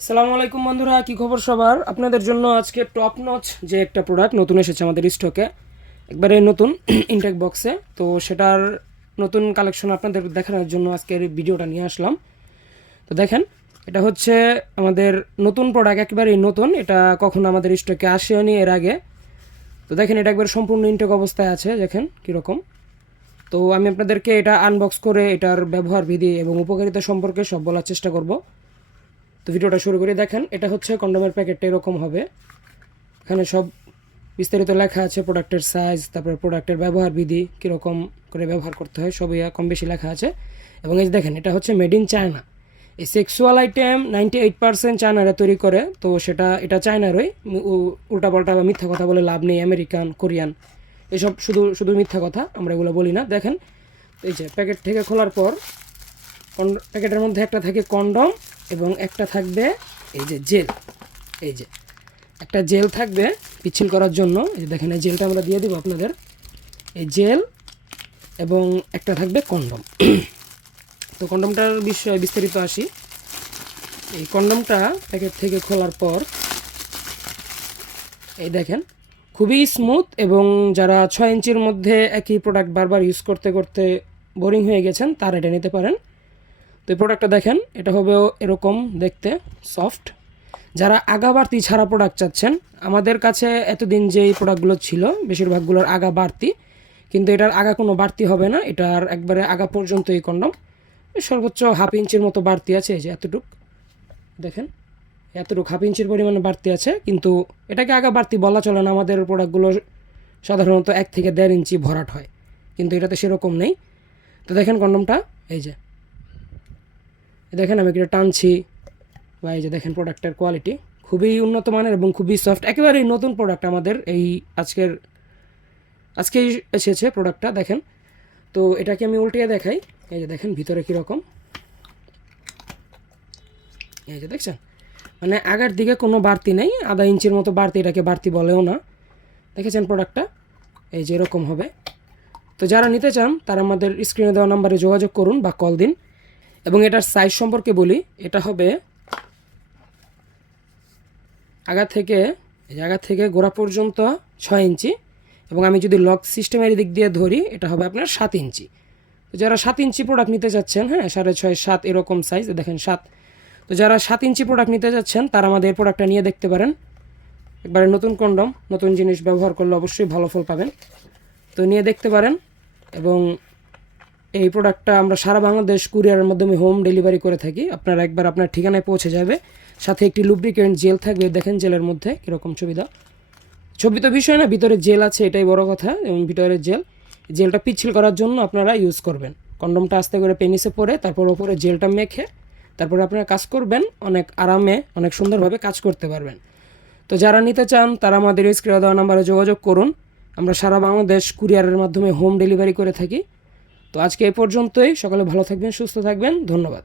আসসালামু আলাইকুম বন্ধুরা, কি খবর সবার? আপনাদের জন্য আজকে টপ নচ যে একটা প্রোডাক্ট নতুন এসেছে আমাদের স্টকে একবারে নতুন ইনটেক বক্সে তো সেটার নতুন কালেকশন আপনাদের দেখানোর জন্য আজকের ভিডিওটা নিয়ে আসলাম। তো দেখেন, এটা হচ্ছে আমাদের নতুন প্রোডাক্ট একেবারেই নতুন। এটা কখনো আমাদের স্টকে আসেনি এর আগে। তো দেখেন, এটা একবার সম্পূর্ণ ইনটেক অবস্থায় আছে, দেখেন কীরকম তো আমি আপনাদেরকে এটা আনবক্স করে এটার ব্যবহার, বিধি এবং উপকারিতা সম্পর্কে সব বলার চেষ্টা করব। তো ভিডিওটা শুরু করে দেখেন, এটা হচ্ছে কন্ডোমের প্যাকেটটা এরকম হবে। এখানে সব বিস্তারিত লেখা আছে প্রোডাক্টের সাইজ তারপরে প্রোডাক্টের ব্যবহার বিধি, কীরকম করে ব্যবহার করতে হয়, সবই কম বেশি লেখা আছে। এবং এই দেখেন, এটা হচ্ছে মেড ইন চায়না এই sexual item ninety eight percent চায়নারা তৈরি করে, তো সেটা, এটা চায়নারই উল্টাপাল্টা বা মিথ্যা কথা বলে লাভ নেই আমেরিকান কোরিয়ান এসব শুধু শুধু মিথ্যা কথা, আমরা এগুলো বলি না। দেখেন, এই যে প্যাকেট থেকে খোলার পর প্যাকেটের মধ্যে একটা থাকে কন্ডম এবং একটা থাকবে এই যে জেল। এই যে, একটা জেল থাকবে পিচ্ছিল করার জন্য। এই যে দেখেন, এই জেলটা আমরা দিয়ে দিব আপনাদের। এই জেল এবং একটা থাকবে কন্ডম। তো কন্ডমটার বিষয়ে বিস্তারিত আসি। এই কন্ডমটা প্যাকেট থেকে খোলার পর, এই দেখেন, খুবই স্মুথ এবং যারা ছয় ইঞ্চির মধ্যে একই প্রোডাক্ট বারবার ইউজ করতে করতে বোরিং হয়ে গেছেন, তারা এটা নিতে পারেন। তো এই প্রোডাক্টটা দেখেন, এটা হবে এরকম দেখতে সফট যারা আগা বাড়তি ছাড়া প্রোডাক্ট চাচ্ছেন, আমাদের কাছে এতদিন যে এই প্রোডাক্টগুলো ছিল বেশিরভাগগুলোর আগা বাড়তি কিন্তু এটার আগা কোনো বাড়তি হবে না, এটার একবারে আগা পর্যন্ত এই কন্ডম। সর্বোচ্চ হাফ ইঞ্চির মতো বাড়তি আছে, এই যে এতটুক। দেখেন, এতটুকু হাফ ইঞ্চির পরিমাণে বাড়তি আছে, কিন্তু এটাকে আগা বাড়তি বলা চলে না, আমাদের প্রোডাক্টগুলো সাধারণত এক থেকে দেড় ইঞ্চি ভরাট হয়, কিন্তু এটাতে সেরকম নেই। তো দেখেন কন্ডমটা, এই যে। দেখেন আমি এটা টানছি। বা এই যে দেখেন প্রোডাক্টের কোয়ালিটি খুবই উন্নত মানের এবং খুবই সফট একেবারেই নতুন প্রোডাক্ট আমাদের এই আজকের আজকেই এসেছে প্রোডাক্টটা দেখেন। তো এটাকে আমি উল্টিয়ে দেখাই। এই যে দেখেন ভিতরে কীরকম এই যে দেখছেন? মানে আগের দিকে কোনো বাড়তি নেই, আধা ইঞ্চির মতো বাড়তি এটাকে বাড়তি বলেও না। দেখেছেন প্রোডাক্টটা এই যে এরকম হবে। তো যারা নিতে চান, তারা আমাদের স্ক্রিনে দেওয়া নাম্বারে যোগাযোগ করুন বা কল দিন। এবং এটার সাইজ সম্পর্কে বলি, এটা হবে আগা থেকে আগা থেকে গোড়া পর্যন্ত ছয় ইঞ্চি এবং আমি যদি লক সিস্টেমের দিক দিয়ে ধরি, এটা হবে আপনার সাত ইঞ্চি। তো যারা সাত ইঞ্চি প্রোডাক্ট নিতে চাচ্ছেন হ্যাঁ সাড়ে ছয়, সাত এরকম সাইজ দেখেন সাত। তো যারা সাত ইঞ্চি প্রোডাক্ট নিতে যাচ্ছেন, তারা আমাদের প্রোডাক্টটা নিয়ে দেখতে পারেন। একবারে নতুন কন্ডম নতুন জিনিস ব্যবহার করলে অবশ্যই ভালো ফল পাবেন। তো নিয়ে দেখতে পারেন এবং এই প্রোডাক্টটা আমরা সারা বাংলাদেশ কুরিয়ারের মাধ্যমে হোম ডেলিভারি করে থাকি। আপনারা একবার আপনার ঠিকানায় পৌঁছে যাবে। সাথে একটি লুব্রিকেন্ট জেল থাকবে, দেখেন জেলের মধ্যে কীরকম সুবিধা ছবি তো বিষয় না, ভিতরে জেল আছে, এটাই বড় কথা, এবং ভিতরের জেল জেলটা পিচ্ছিল করার জন্য আপনারা ইউজ করবেন। কন্ডমটা আস্তে করে পেনিসে পরে, তারপর ওপরে জেলটা মেখে, তারপরে আপনারা কাজ করবেন, অনেক আরামে, অনেক সুন্দরভাবে কাজ করতে পারবেন। তো যারা নিতে চান, তারা আমাদের স্ক্রিনে দেওয়া নাম্বারে যোগাযোগ করুন। আমরা সারা বাংলাদেশ কুরিয়ারের মাধ্যমে হোম ডেলিভারি করে থাকি। তো আজকে এই পর্যন্তই। সকালে ভালো থাকবেন সুস্থ থাকবেন। ধন্যবাদ।